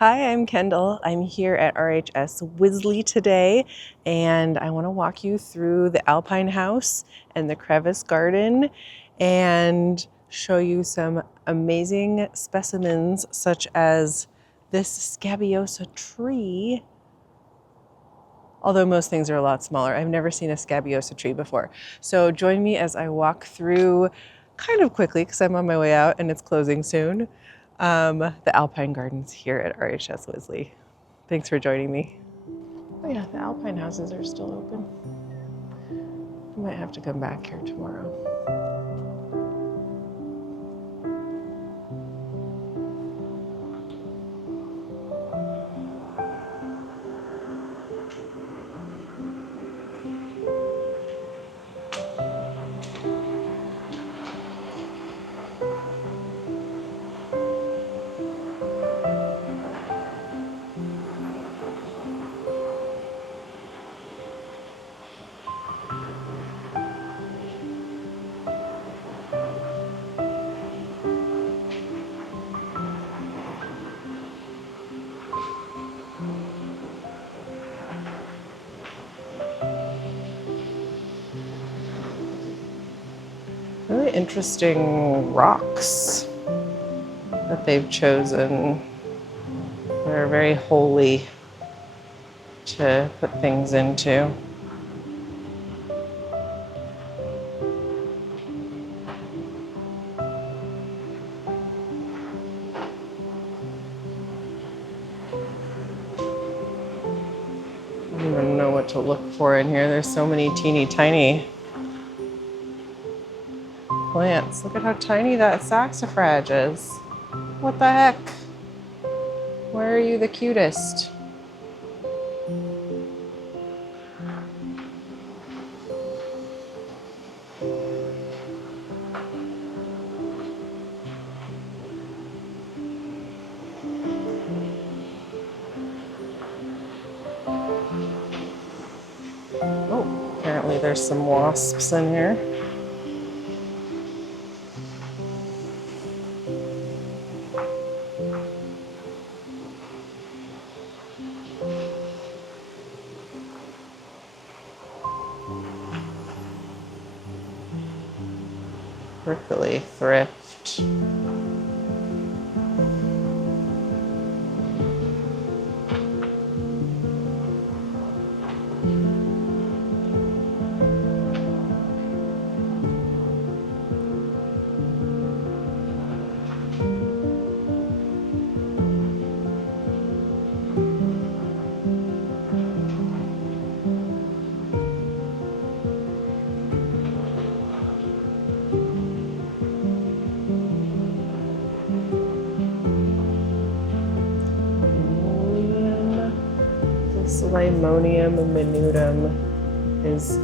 Hi, I'm Kendall. I'm here at RHS Wisley today, and I want to walk you through the Alpine house and the Crevice Garden and show you some amazing specimens such as this scabiosa tree. Although most things are a lot smaller. I've never seen a scabiosa tree before. So join me as I walk through kind of quickly because I'm on my way out and it's closing soon. The Alpine Gardens here at RHS Wisley. Thanks for joining me. Oh yeah, the Alpine houses are still open. I might have to come back here tomorrow. Really interesting rocks that they've chosen. They're very holy to put things into. I don't even know what to look for in here. There's so many teeny tiny plants. Look at how tiny that saxifrage is. What the heck? Where are you the cutest? Oh, apparently there's some wasps in here. Prickly thrift. Limonium minudum is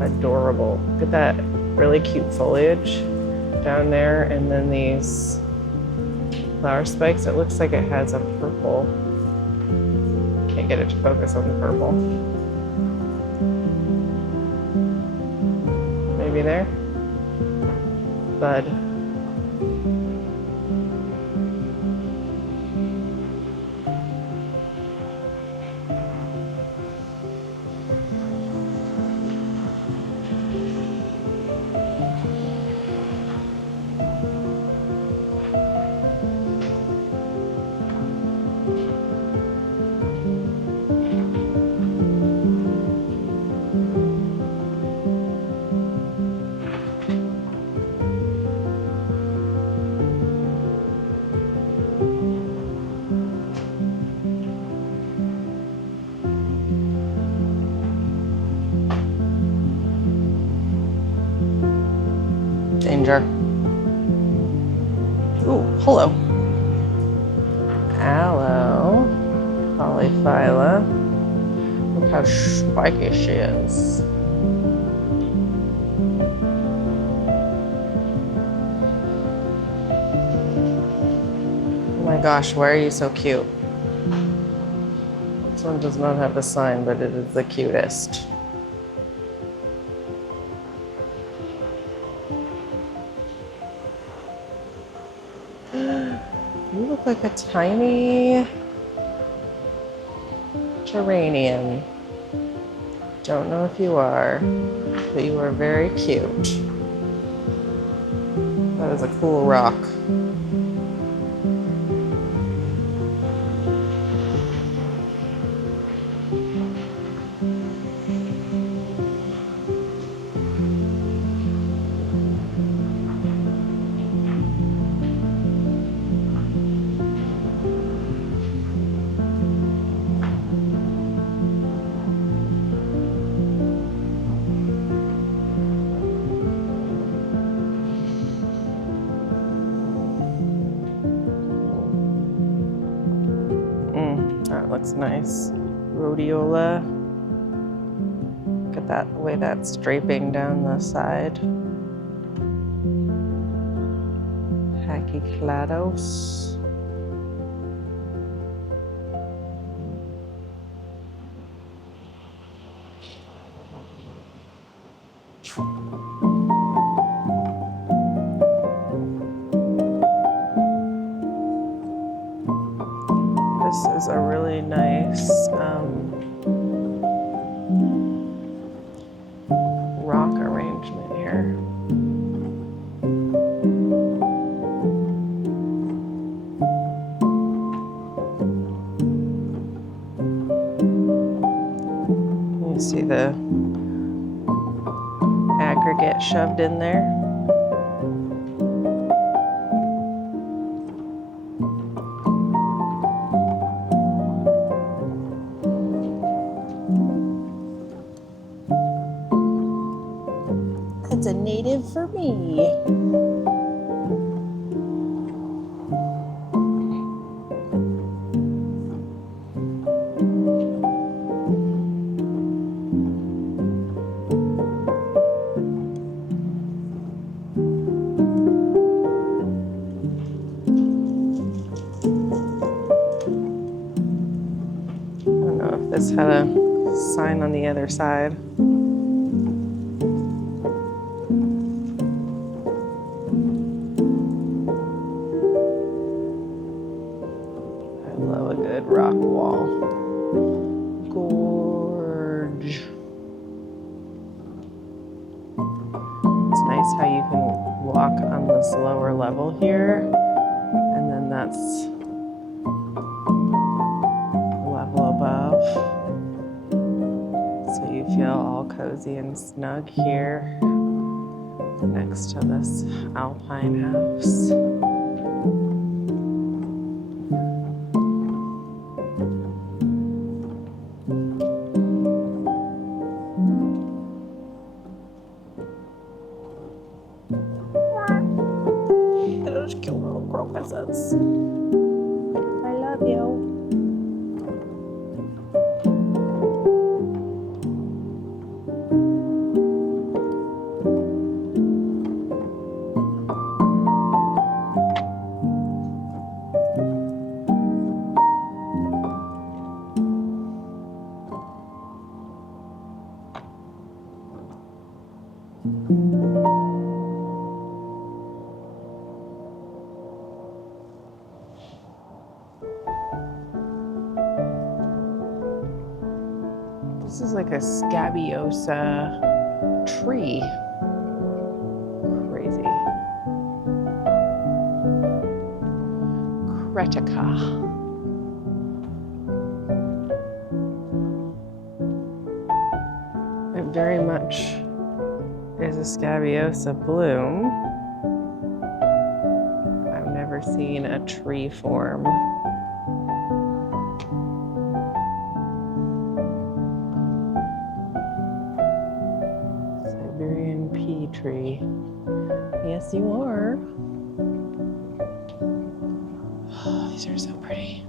adorable. Look at that really cute foliage down there, and then these flower spikes. It looks like it has a purple. Can't get it to focus on the purple. Maybe there. Bud. Danger. Ooh, hello. Aloe, polyphylla. Look how spiky she is. Oh my gosh, why are you so cute? This one does not have a sign, but it is the cutest. You look like a tiny Mediterranean. Don't know if you are, but you are very cute. That is a cool rock. That looks nice. Rhodiola. Look at that, the way that's draping down the side. Pachyclados. This is a really nice rock arrangement here. You see the aggregate shoved in there. That's a native for me. I don't know if this had a sign on the other side. Love a good rock wall. Gorge. It's nice how you can walk on this lower level here, and then that's level above. So you feel all cozy and snug here next to this Alpine house. Those cute little crocuses. I love you. This is like a scabiosa tree. Crazy. Cretica. It very much is a scabiosa bloom. I've never seen a tree form. Siberian pea tree. Yes, you are. Oh, these are so pretty.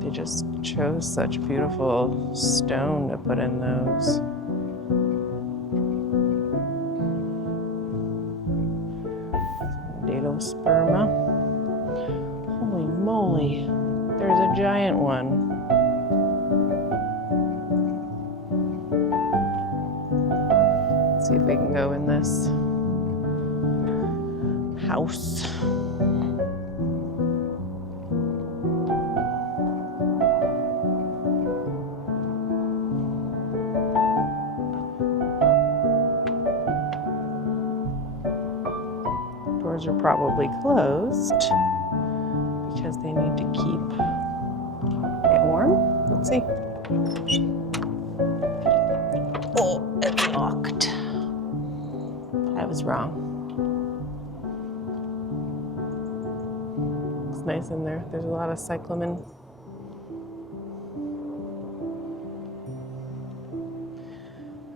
They just chose such beautiful stone to put in those. Datosperma. Holy moly, there's a giant one. Let's see if we can go in this house. doors are probably closed because they need to keep it warm. Let's see. Oh, it's locked. I was wrong. It's nice in there. There's a lot of cyclamen.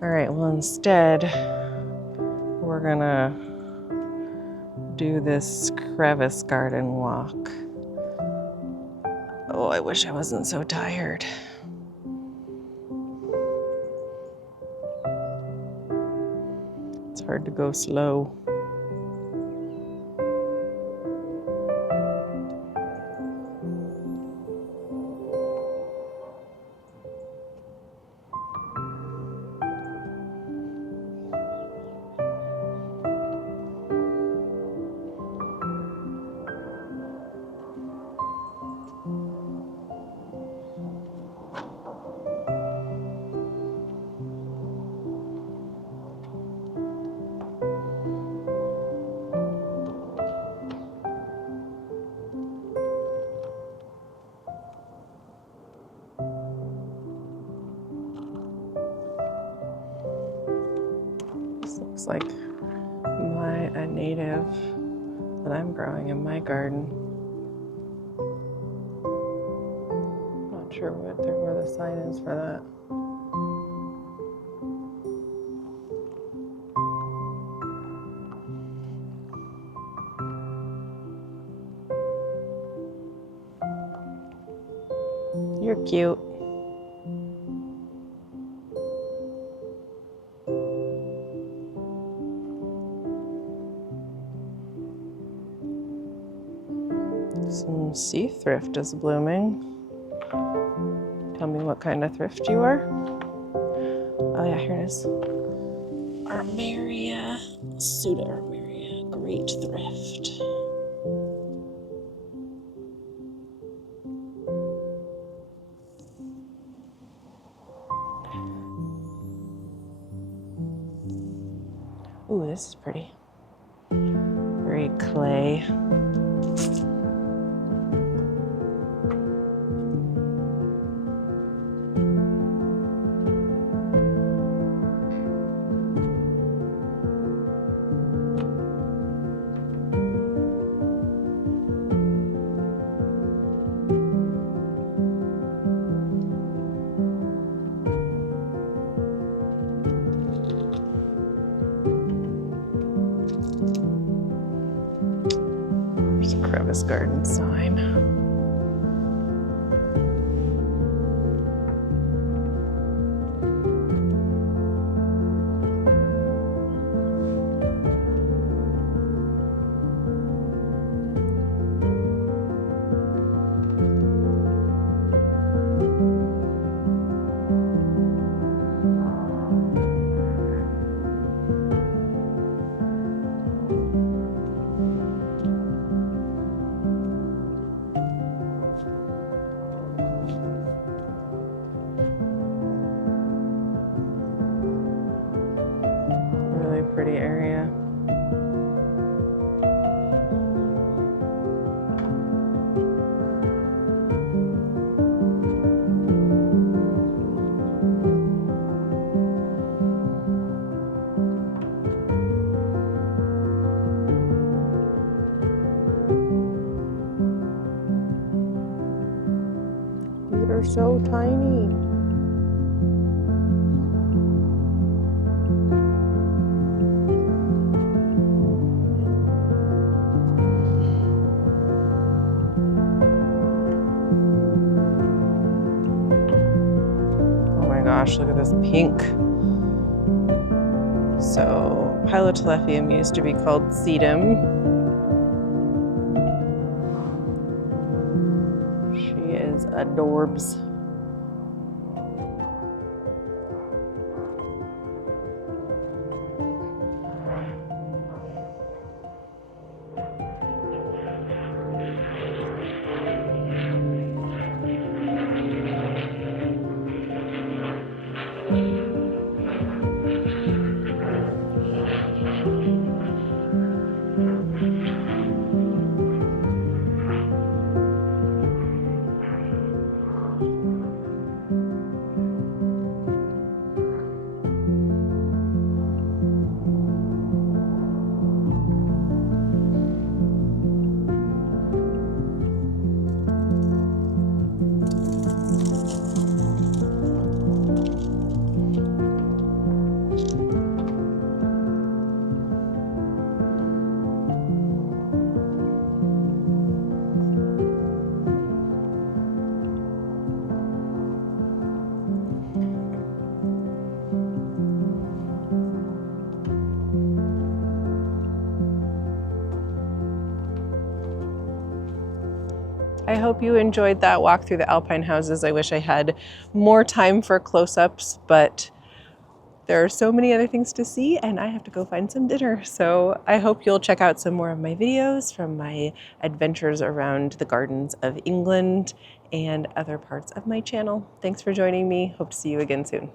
All right, well, instead, we're gonna do this Crevice Garden walk. Oh, I wish I wasn't so tired. It's hard to go slow. Looks like a native that I'm growing in my garden. Not sure where the sign is for that. You're cute. Some sea thrift is blooming. Tell me what kind of thrift you are. Oh yeah, here it is. Armeria, Pseudo Armeria, great thrift. Ooh, this is pretty. Very clay. Crevice Garden sign. Pretty area. These are so tiny. Gosh, look at this pink. So Pilotelephium used to be called sedum. She is adorbs. I hope you enjoyed that walk through the Alpine houses. I wish I had more time for close-ups, but there are so many other things to see and I have to go find some dinner. So I hope you'll check out some more of my videos from my adventures around the gardens of England and other parts of my channel. Thanks for joining me. Hope to see you again soon.